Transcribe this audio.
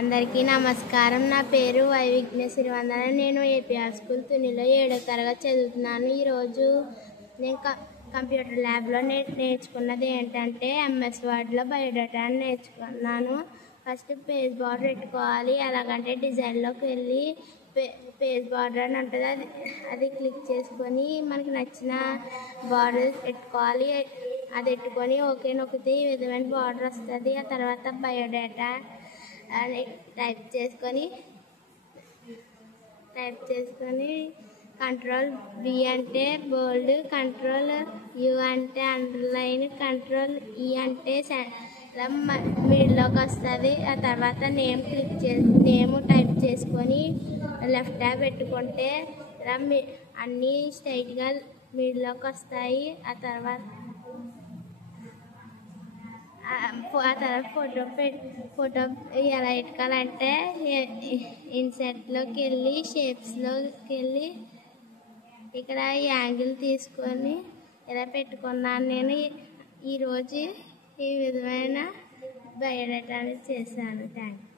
అందరికీ నమస్కారం. నా పేరు వై విఘ్నేశ్వరివందన. నేను ఏపీఆర్ స్కూల్ తునిలో 7వ తరగతి చదువుతున్నాను. ఈరోజు నేను కంప్యూటర్ ల్యాబ్లో నేర్చుకున్నది ఏంటంటే ఎంఎస్ వర్డ్లో బయోడేటా నేర్చుకున్నాను. ఫస్ట్ పేజ్ బార్డర్ పెట్టుకోవాలి. ఎలాగంటే డిజైన్లోకి వెళ్ళి పేజ్ బార్డర్ అని ఉంటుంది, అది క్లిక్ చేసుకొని మనకి నచ్చిన బార్డర్ పెట్టుకోవాలి. అది పెట్టుకొని ఓకే నొక్కితే ఈ విధమైన బార్డర్ వస్తుంది. ఆ తర్వాత బయోడేటా అని టైప్ చేసుకొని కంట్రోల్ బి అంటే బోల్డ్, కంట్రోల్ యు అంటే అండర్లైన్, కంట్రోల్ ఈ అంటే మిడిల్లోకి వస్తుంది. ఆ తర్వాత నేమ్ టైప్ చేసుకొని లెఫ్ట్ ట్యాబ్ పెట్టుకుంటే అన్నీ స్ట్రైట్గా మిడిల్లోకి వస్తాయి. ఆ తర్వాత ఫోటో ఎలా ఎట్టుకోవాలంటే ఇన్సెట్లోకి వెళ్ళి షేప్స్లోకి వెళ్ళి ఇక్కడ యాంగిల్ తీసుకొని ఇలా పెట్టుకున్నాను. నేను ఈరోజు ఈ విధమైన బయోడేటా చేశాను. Thank you.